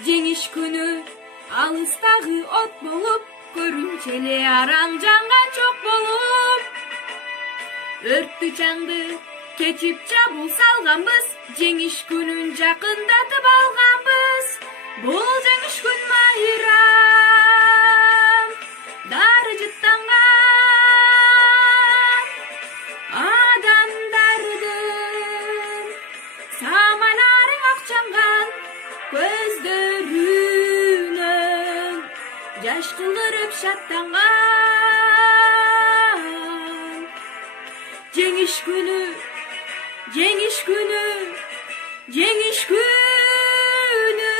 Жеңиш күнү алыстагы от болуп, көрүнчү эле араң жанган чок болуп. Өрттү чаңды кечип жабыл салганбыз, жеңиш күнүн жакындатып алганбыз. Бул жеңиш күн майрам, дары жыттанган адамдардын самайлары ак чанган көздөрүнөн жаш кылдырып шаттанган. Жеңиш күнү, жеңиш күнү, жеңиш күнү.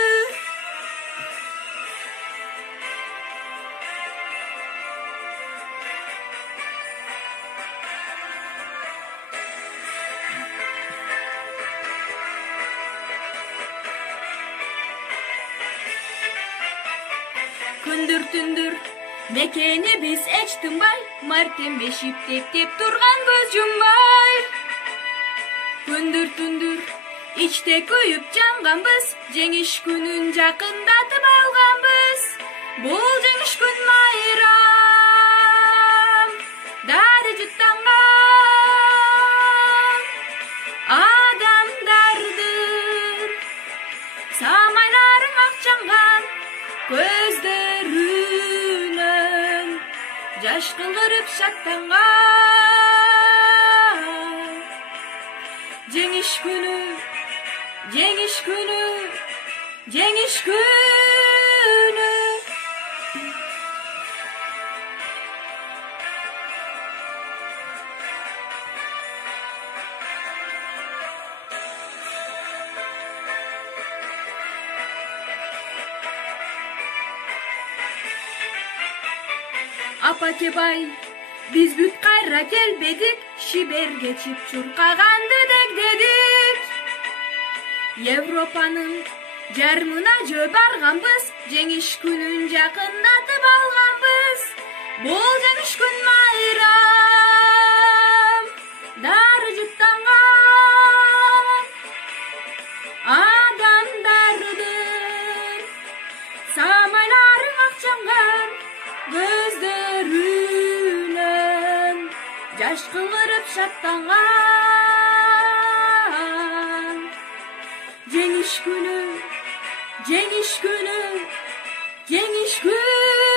Күндүр түндүр мекени биз эч тынбай, мартембешип теп турган көз жумбай. Күндүр түндүр ичте күйүп жанганбыз, жеңиш күнүн жакындатып алганбыз. Бул жеңиш күн майрам, дары жыттанган адамдардын самайларын ак чанган көздөрүнөн жаш кылдырып шаттанган. Жеңиш күнү, жеңиш күнү, жеңиш күнү. Апакебай, биз бүт кайра келбедик, шиберге чип чуркаганды дегдедик. Европанын жарымына жөө барганбыз, жеңиш күнүн жакындатып алганбыз. Бул жеңиш күн майрам, дары жыттанган адамдардын самайларын ак чанган көздөрүнөн жаш кылдырып шаттанган. Жеңиш күнү, жеңиш күнү, жеңиш күнү.